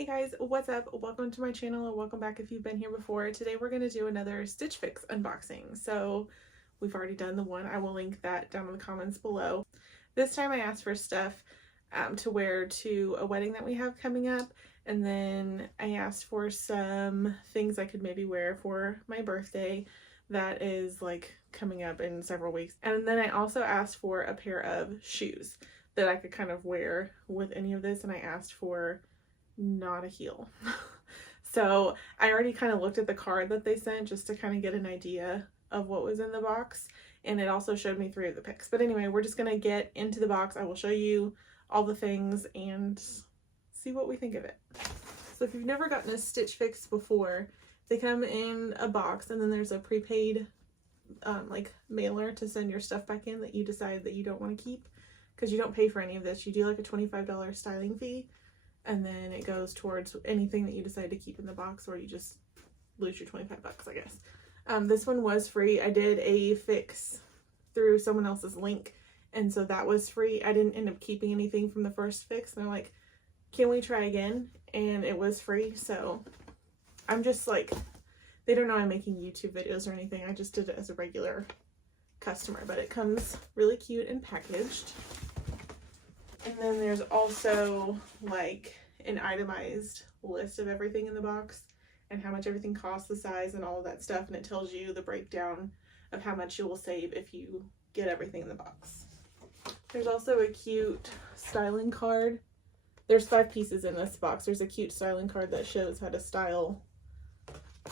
Hey guys, what's up? Welcome to my channel and welcome back if you've been here before. Today we're going to do another Stitch Fix unboxing. So we've already done the one. I will link that down in the comments below. This time I asked for stuff to wear to a wedding that we have coming up, and then I asked for some things I could maybe wear for my birthday that is like coming up in several weeks. And then I also asked for a pair of shoes that I could kind of wear with any of this, and I asked for not a heel. So I already kind of looked at the card that they sent just to kind of get an idea of what was in the box, and it also showed me 3 of the picks. But anyway, we're just gonna get into the box. I will show you all the things and see what we think of it. So if you've never gotten a Stitch Fix before, they come in a box and then there's a prepaid like mailer to send your stuff back in that you decide that you don't want to keep, because you don't pay for any of this. You do like a $25 styling fee, and then it goes towards anything that you decide to keep in the box, or you just lose your 25 bucks, I guess. This one was free. I did a fix through someone else's link, and so that was free. I didn't end up keeping anything from the first fix, and they're like, can we try again? And it was free, so I'm just like, they don't know I'm making YouTube videos or anything. I just did it as a regular customer, but it comes really cute and packaged. And then there's also like an itemized list of everything in the box and how much everything costs, the size, and all of that stuff. And it tells you the breakdown of how much you will save if you get everything in the box. There's also a cute styling card. There's 5 pieces in this box. There's a cute styling card that shows how to style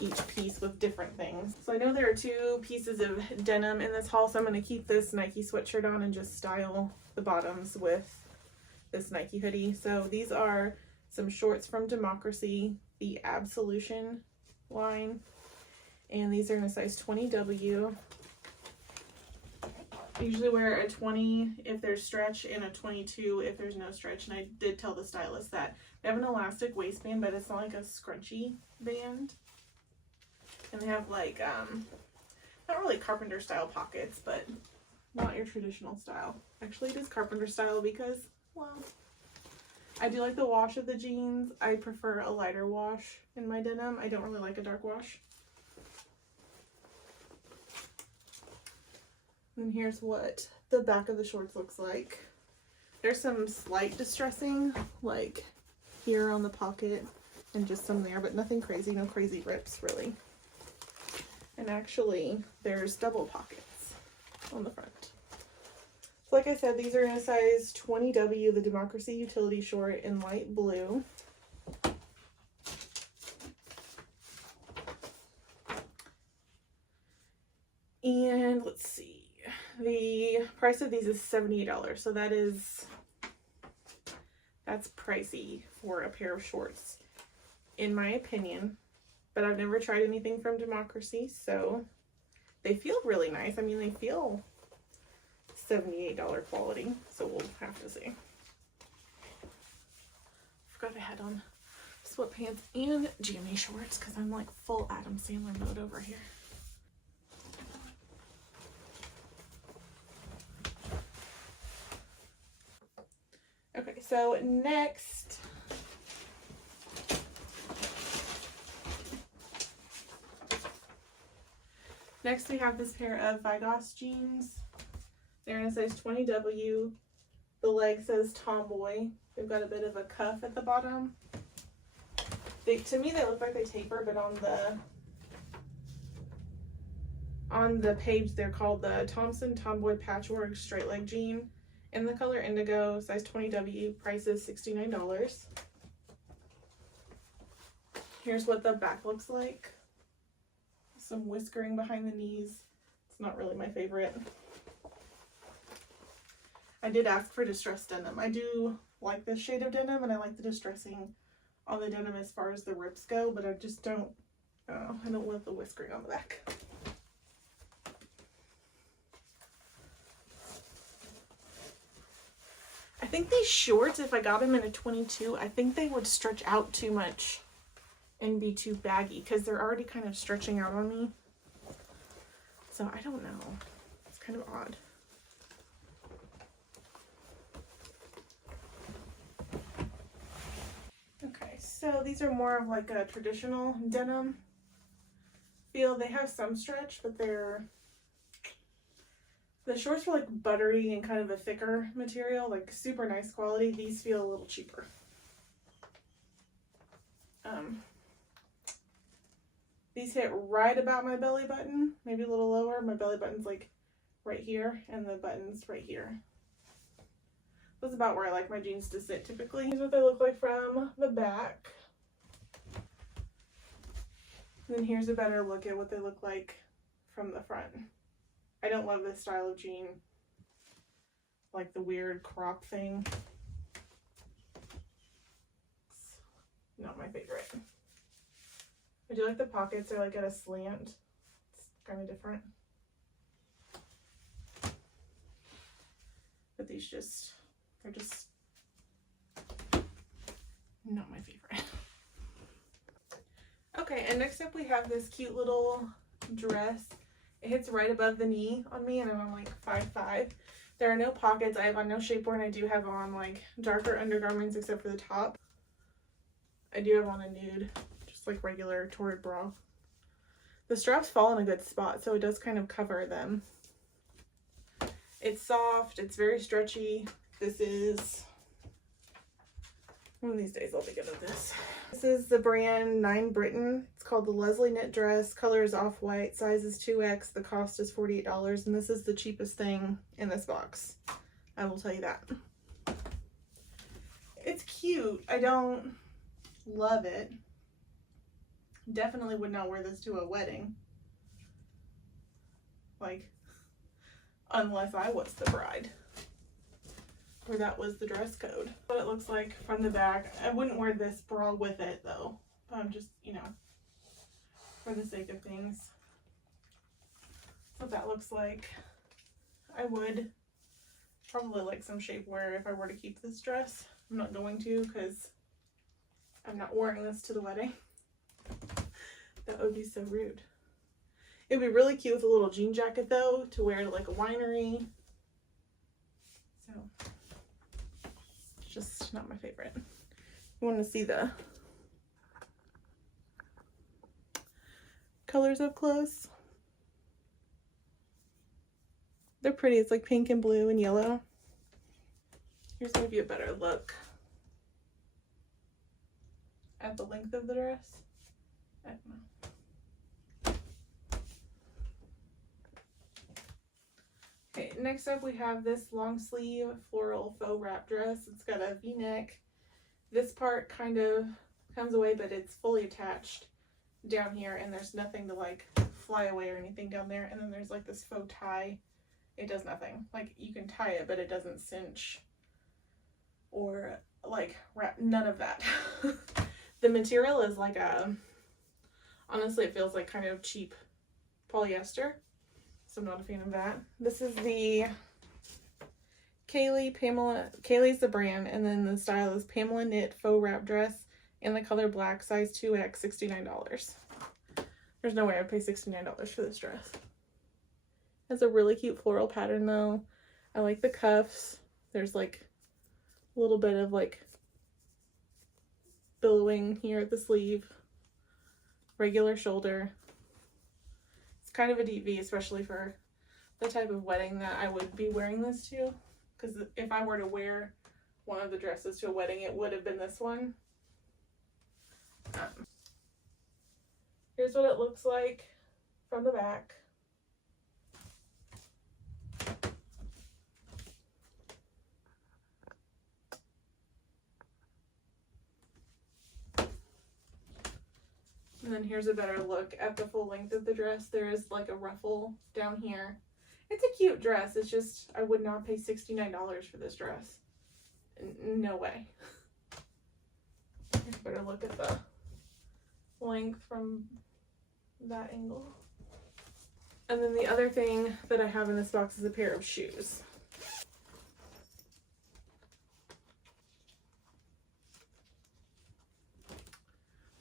each piece with different things. So I know there are 2 pieces of denim in this haul, so I'm going to keep this Nike sweatshirt on and just style the bottoms with this Nike hoodie. So these are some shorts from Democracy, the Absolution line, and these are in a size 20W. I usually wear a 20 if there's stretch and a 22 if there's no stretch, and I did tell the stylist that. They have an elastic waistband, but it's not like a scrunchy band. And they have like not really carpenter style pockets, but not your traditional style. Actually, it is carpenter style because, well, I do like the wash of the jeans. I prefer a lighter wash in my denim. I don't really like a dark wash. And here's what the back of the shorts looks like. There's some slight distressing, like here on the pocket and just some there, but nothing crazy, no crazy rips really. And actually, there's double pockets on the front. So like I said, these are in a size 20W, the Democracy utility short in light blue. And let's see, the price of these is $78, so that's pricey for a pair of shorts, in my opinion. But I've never tried anything from Democracy, so they feel really nice. I mean, they feel $78 quality, so we'll have to see. Forgot I had on sweatpants and jammy shorts because I'm like full Adam Sandler mode over here. Okay, so next we have this pair of Vigos jeans. They're in a size 20W. The leg says Tomboy. They've got a bit of a cuff at the bottom. To me, they look like they taper, but on the page, they're called the Thompson Tomboy Patchwork Straight Leg Jean in the color indigo, size 20W. Price is $69. Here's what the back looks like. Some whiskering behind the knees. It's not really my favorite. I did ask for distressed denim. I do like this shade of denim, and I like the distressing on the denim as far as the rips go, but I just don't, I don't love the whiskering on the back. I think these shorts, if I got them in a 22, I think they would stretch out too much and be too baggy, because they're already kind of stretching out on me. So I don't know. It's kind of odd. Okay, So these are more of like a traditional denim feel. They have some stretch, but the shorts are like buttery and kind of a thicker material, like super nice quality. These feel a little cheaper. These hit right about my belly button, maybe a little lower. My belly button's like right here and the button's right here. That's about where I like my jeans to sit typically. Here's what they look like from the back. And then here's a better look at what they look like from the front. I don't love this style of jean, like the weird crop thing. It's not my favorite. I do like the pockets, they're like at a slant. It's kind of different. But these they're just not my favorite. Okay, and next up we have this cute little dress. It hits right above the knee on me, and I'm like 5'5". There are no pockets. I have on no shapewear, and I do have on like darker undergarments except for the top. I do have on a nude, just like regular torrid bra. The straps fall in a good spot, so it does kind of cover them. It's soft, it's very stretchy. This is, one of these days I'll be good at this. This is the brand 9 Britain. It's called the Leslie knit dress. Color is off-white, size is 2X, the cost is $48, and this is the cheapest thing in this box. I will tell you that. It's cute. I don't love it. Definitely would not wear this to a wedding. Like, unless I was the bride. Or that was the dress code. What it looks like from the back. I wouldn't wear this bra with it though. I'm just, you know, for the sake of things. That's what that looks like. I would probably like some shapewear if I were to keep this dress. I'm not going to because I'm not wearing this to the wedding. That would be so rude. It would be really cute with a little jean jacket though, to wear to like a winery. So, it's just not my favorite. You want to see the colors up close? They're pretty. It's like pink and blue and yellow. Here's going to be a better look at the length of the dress. I don't know. Okay, next up we have this long sleeve floral faux wrap dress. It's got a V-neck. This part kind of comes away, but it's fully attached down here, and there's nothing to like fly away or anything down there. And then there's like this faux tie. It does nothing. Like, you can tie it, but it doesn't cinch or like wrap, none of that. The material is like honestly it feels like kind of cheap polyester. So I'm not a fan of that. This is the Kaylee's the brand, and then the style is Pamela knit faux wrap dress in the color black, size 2X, $69. There's no way I'd pay $69 for this dress. It's a really cute floral pattern though. I like the cuffs. There's like a little bit of like billowing here at the sleeve. Regular shoulder. It's kind of a deep V, especially for the type of wedding that I would be wearing this to. Because if I were to wear one of the dresses to a wedding, it would have been this one. Here's what it looks like from the back. And then here's a better look at the full length of the dress. There is like a ruffle down here. It's a cute dress. It's just, I would not pay $69 for this dress. No way. Here's a better look at the length from that angle. And then the other thing that I have in this box is a pair of shoes.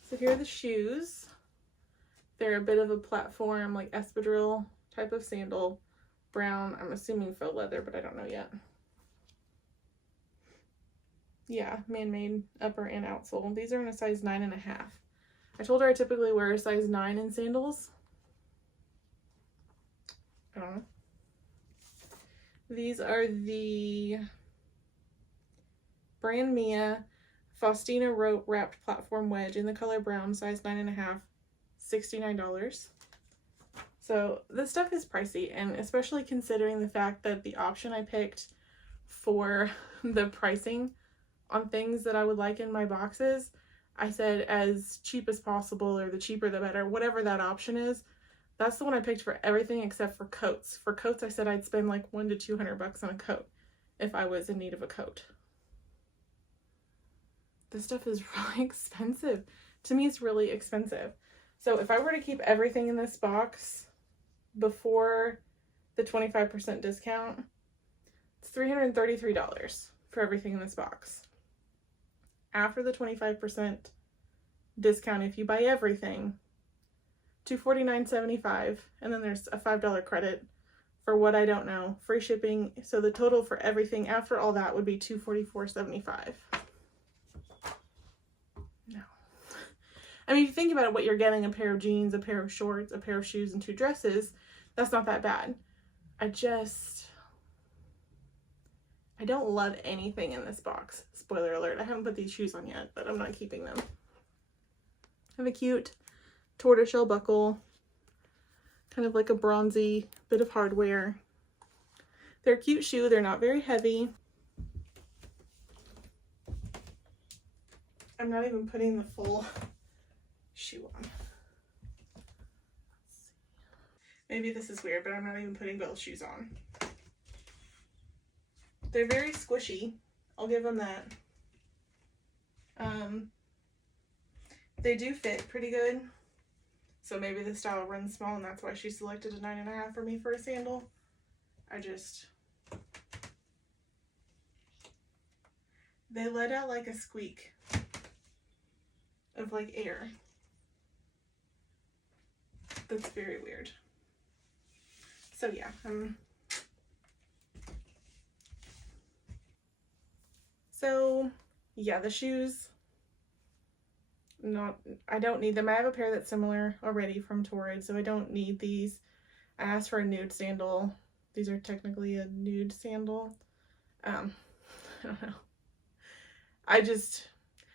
So here are the shoes. They're a bit of a platform, like espadrille type of sandal. Brown, I'm assuming faux leather, but I don't know yet. Yeah, man-made upper and outsole. These are in a size 9.5. I told her I typically wear a size 9 in sandals. I don't know. These are the Brand Mia Faustina rope wrapped platform wedge in the color brown, size 9.5, $69. So this stuff is pricey, and especially considering the fact that the option I picked for the pricing on things that I would like in my boxes, I said as cheap as possible, or the cheaper the better, whatever that option is. That's the one I picked for everything except for coats. For coats, I said I'd spend like $100 to $200 on a coat if I was in need of a coat. This stuff is really expensive. To me, it's really expensive. So if I were to keep everything in this box before the 25% discount, it's $333 for everything in this box. After the 25% discount, if you buy everything, $249.75, and then there's a $5 credit for what I don't know, free shipping. So the total for everything after all that would be $244.75. No. I mean, if you think about it, what you're getting, a pair of jeans, a pair of shorts, a pair of shoes, and 2 dresses, that's not that bad. I don't love anything in this box. Spoiler alert, I haven't put these shoes on yet, but I'm not keeping them. I have a cute tortoiseshell buckle, kind of like a bronzy bit of hardware. They're a cute shoe, they're not very heavy. I'm not even putting the full shoe on. Maybe this is weird, but I'm not even putting both shoes on. They're very squishy, I'll give them that. They do fit pretty good. So maybe the style runs small, and that's why she selected a 9.5 for me for a sandal. They let out like a squeak of like air. That's very weird. So yeah, so yeah, the shoes, I don't need them. I have a pair that's similar already from Torrid, so I don't need these. I asked for a nude sandal. These are technically a nude sandal. I don't know.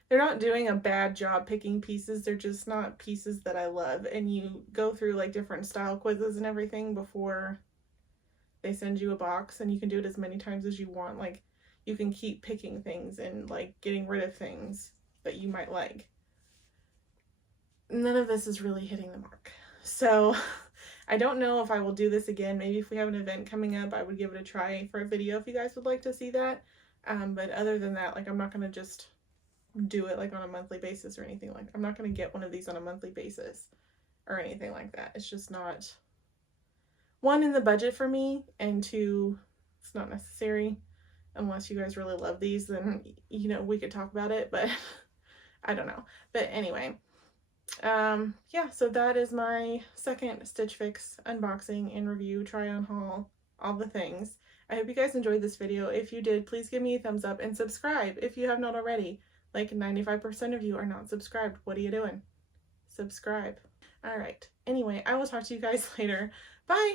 They're not doing a bad job picking pieces. They're just not pieces that I love. And you go through like different style quizzes and everything before they send you a box, and you can do it as many times as you want. Like, you can keep picking things and like getting rid of things that you might like. None of this is really hitting the mark. So I don't know if I will do this again. Maybe if we have an event coming up, I would give it a try for a video if you guys would like to see that. But other than that, like, I'm not going to just do it like on a monthly basis or anything like that. I'm not going to get one of these on a monthly basis or anything like that. It's just not, one, in the budget for me, and two, it's not necessary. Unless you guys really love these, then, you know, we could talk about it, but I don't know. But anyway, yeah, so that is my second Stitch Fix unboxing and review, try on haul, all the things. I hope you guys enjoyed this video. If you did, please give me a thumbs up and subscribe if you have not already. Like, 95% of you are not subscribed. What are you doing? Subscribe. All right. Anyway, I will talk to you guys later. Bye!